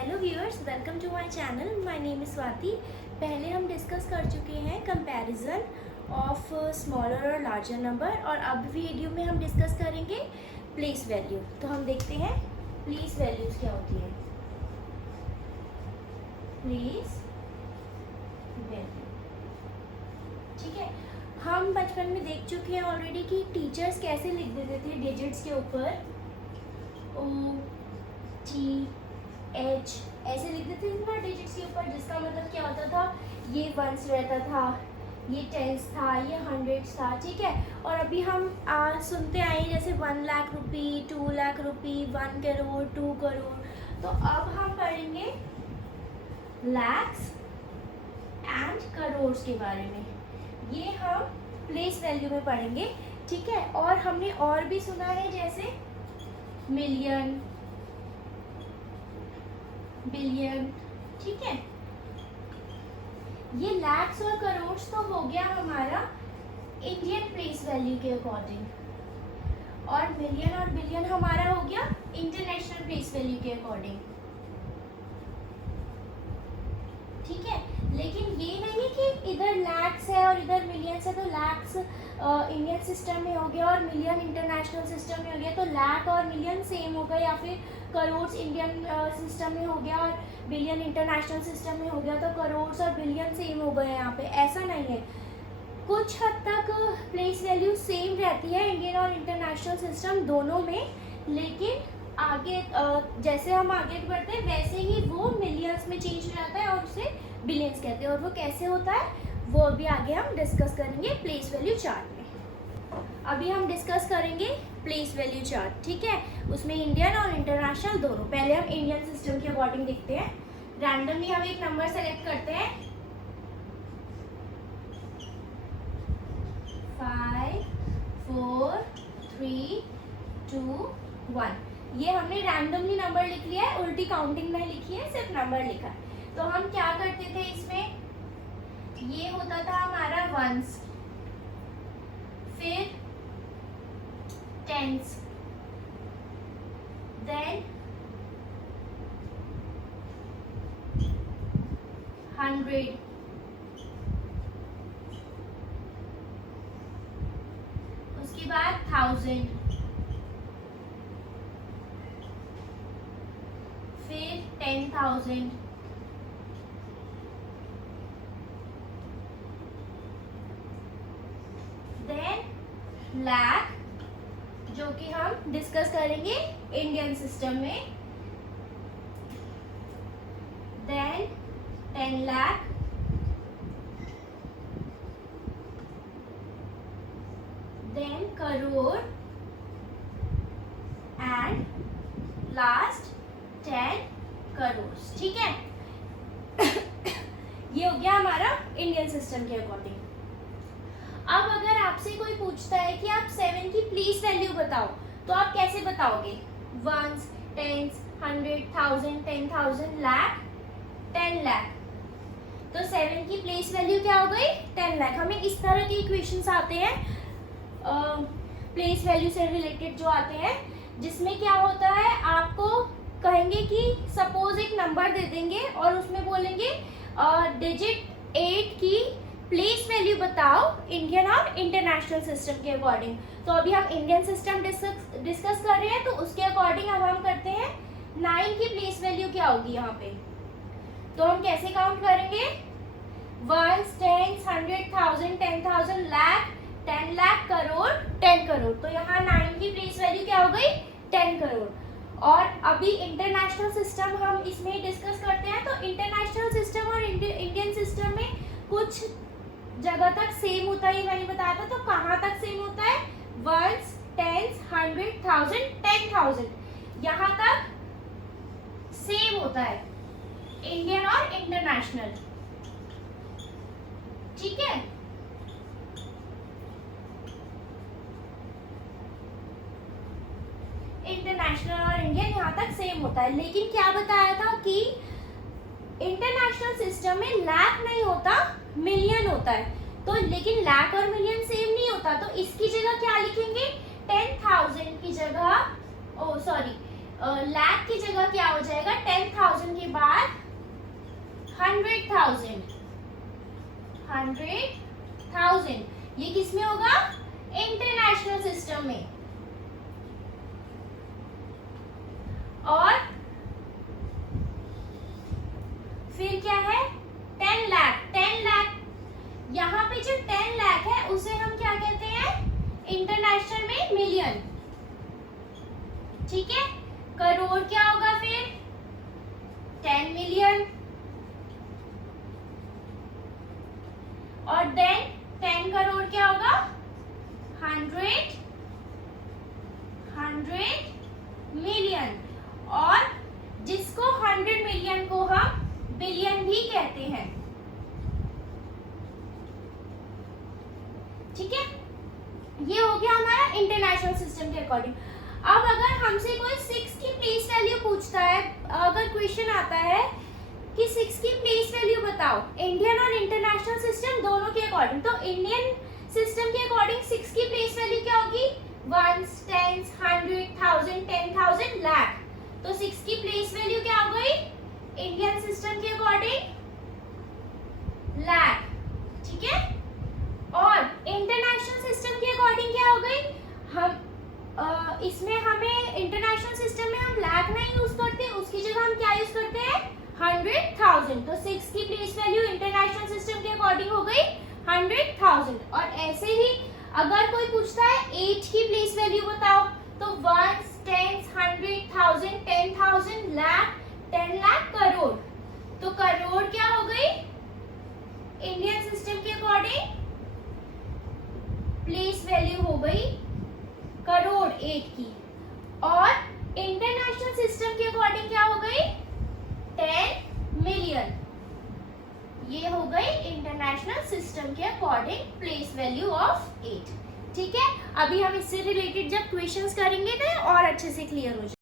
Hello viewers, welcome to my channel. My name is Swati. पहले हम discuss कर चुके हैं कंपैरिजन ऑफ स्मॉलर और लार्जर नंबर, और अब वीडियो में हम डिस्कस करेंगे प्लेस वैल्यू। तो हम देखते हैं प्लेस वैल्यूज क्या होती है। प्लेस वैल्यू, ठीक है। हम बचपन में देख चुके हैं ऑलरेडी कि टीचर्स कैसे लिख देते थे डिजिट्स के ऊपर, ओ टी एच ऐसे लिख देते थे ना डिजिट्स के ऊपर, जिसका मतलब क्या होता था, ये वंस रहता था, ये टेंस था, ये हंड्रेड्स था, ठीक है। और अभी हम सुनते आए जैसे 1 लाख रुपी, 2 लाख रुपी, 1 करोड़, 2 करोड़। तो अब हम पढ़ेंगे लैक्स एंड करोड़ के बारे में। ये हम प्लेस वैल्यू में पढ़ेंगे, ठीक है। और हमने और भी सुना है जैसे मिलियन, बिलियन, ठीक है। ये लैक्स और करोड़ तो हो गया हमारा इंडियन प्लेस वैल्यू के अकॉर्डिंग, और मिलियन और बिलियन हमारा हो गया इंटरनेशनल प्लेस वैल्यू के अकॉर्डिंग, ठीक है। लेकिन ये नहीं कि इधर लैक्स है और इधर मिलियंस है, तो लैक्स इंडियन सिस्टम में हो गया और मिलियन इंटरनेशनल सिस्टम में हो गया, तो लैक और मिलियन सेम हो गया, या फिर करोड़ इंडियन सिस्टम में हो गया और बिलियन इंटरनेशनल सिस्टम में हो गया, तो करोड़ और बिलियन सेम हो गए। यहाँ पे ऐसा नहीं है, कुछ हद तक प्लेस वैल्यू सेम रहती है इंडियन और इंटरनेशनल सिस्टम दोनों में, लेकिन आगे जैसे हम आगे बढ़ते हैं वैसे ही वो मिलियंस में चेंज हो जाता है और उसे बिलियंस कहते हैं। और वो कैसे होता है वो अभी आगे हम डिस्कस करेंगे प्लेस वैल्यू चार्ट में। अभी हम डिस्कस करेंगे प्लेस वैल्यू चार्ट, ठीक है। उसमें इंडियन और इंटरनेशनल दोनों। पहले हम इंडियन सिस्टम के अकॉर्डिंग देखते हैं। रैंडमली हम एक नंबर सेलेक्ट करते हैं, 5 4 3 2 1। ये हमने रैंडमली नंबर लिख लिया है, उल्टी काउंटिंग नहीं लिखी है, सिर्फ नंबर लिखा है। तो हम क्या करते थे इसमें, ये होता था हमारा वंस, फिर टेंस, देन हंड्रेड, उसके बाद 1000, फिर 10,000, देन लाख, जो कि हम डिस्कस करेंगे इंडियन सिस्टम में, then 10 lakh, then crore, and last 10 crore, ठीक है। ये हो गया हमारा इंडियन सिस्टम के अकॉर्डिंग। अब अगर आपसे कोई पूछता है कि आप 7 की प्लेस वैल्यू बताओ, तो आप कैसे बताओगे? Ones, tens, 100, 1000, 10,000, lakh, 10 lakh. तो 7 की प्लेस वैल्यू क्या हो गई? 10 लाख। हमें इस तरह के इक्वेशंस आते हैं प्लेस वैल्यू से रिलेटेड जो आते हैं, जिसमें क्या होता है, आपको कहेंगे कि सपोज एक नंबर दे देंगे और उसमें बोलेंगे डिजिट 8 की प्लेस वैल्यू बताओ इंडियन और इंटरनेशनल सिस्टम के अकॉर्डिंग। तो अभी हम इंडियन सिस्टम डिस्कस कर रहे हैं, तो उसके अकॉर्डिंग अब हम करते हैं 9 की प्लेस वैल्यू क्या होगी यहाँ पे। तो हम कैसे काउंट करेंगे? Ones, tens, 100, 1000, 10,000, lakh, 10 lakh, crore, 10 crore. तो यहाँ 9 की प्लेस वैल्यू क्या हो गई? 10 करोड़। और अभी इंटरनेशनल सिस्टम हम इसमें डिस्कस करते हैं। तो इंटरनेशनल सिस्टम और इंडियन सिस्टम में कुछ जगह तक सेम होता है, मैंने बताया था। तो कहाँ तक सेम होता है? वंस, टेंस, 100, 1000, 10,000, यहाँ तक सेम होता है इंडियन और इंटरनेशनल, ठीक है। इंटरनेशनल और इंडियन यहाँ तक सेम होता है, लेकिन क्या बताया था कि इंटरनेशनल सिस्टम में लाख नहीं होता, मिलियन होता है। तो लेकिन लाख और मिलियन सेम नहीं होता, तो इसकी जगह क्या लिखेंगे? 10,000 की जगह, लाख की जगह क्या हो जाएगा? 10,000 के 100,000, 100,000। ये किस में होगा? इंटरनेशनल सिस्टम में। और फिर क्या है? 10 लाख। 10 लाख, यहाँ पे जो 10 लाख है उसे हम क्या कहते हैं? इंटरनेशनल में मिलियन। ठीक है, करोड़ क्या होगा फिर? 10 मिलियन। और देन 10 करोड़ क्या होगा? 100 मिलियन। और जिसको 100 मिलियन को हम बिलियन भी कहते हैं। ठीक है, ये हो गया हमारा इंटरनेशनल सिस्टम के अकॉर्डिंग। अब अगर हमसे कोई 6 की प्लेस वैल्यू पूछता है, अगर क्वेश्चन आता है कि 6 की प्लेस वैल्यू बताओ इंडियन और इंटरनेशनल सिस्टम दोनों के अकॉर्डिंग, तो इंडियन सिस्टम के अकॉर्डिंग 6 की प्लेस वैल्यू क्या होगी? 1s, 10s, 100,000, 10,000, lakh. तो 6 की प्लेस वैल्यू क्या हो गई इंडियन सिस्टम के अकॉर्डिंग? लाख। ठीक है, और इंटरनेशनल सिस्टम के अकॉर्डिंग क्या हो गई? हम इसमें हमें इंटरनेशनल सिस्टम में हम लाख नहीं यूज करते, उसकी जगह हम क्या यूज करते हैं? 100,000। तो 6 की प्लेस वैल्यू इंटरनेशनल सिस्टम के अकॉर्डिंग हो गई 100,000। और ऐसे ही अगर कोई पूछता है 8 की प्लेस वैल्यू बताओ, तो 1s, 10s, 100,000, 10,000, लाख, 10 लाख, करोड़। तो करोड़ क्या हो गई इंडियन सिस्टम के अकॉर्डिंग? प्लेस वैल्यू हो गई करोड़ 8 की। और इंटरनेशनल सिस्टम के अकॉर्डिंग क्या हो गई? 10 मिलियन। ये हो गई इंटरनेशनल सिस्टम के अकॉर्डिंग प्लेस वैल्यू ऑफ 8। ठीक है, अभी हम इससे रिलेटेड जब क्वेश्चंस करेंगे तो और अच्छे से क्लियर हो जाएगा।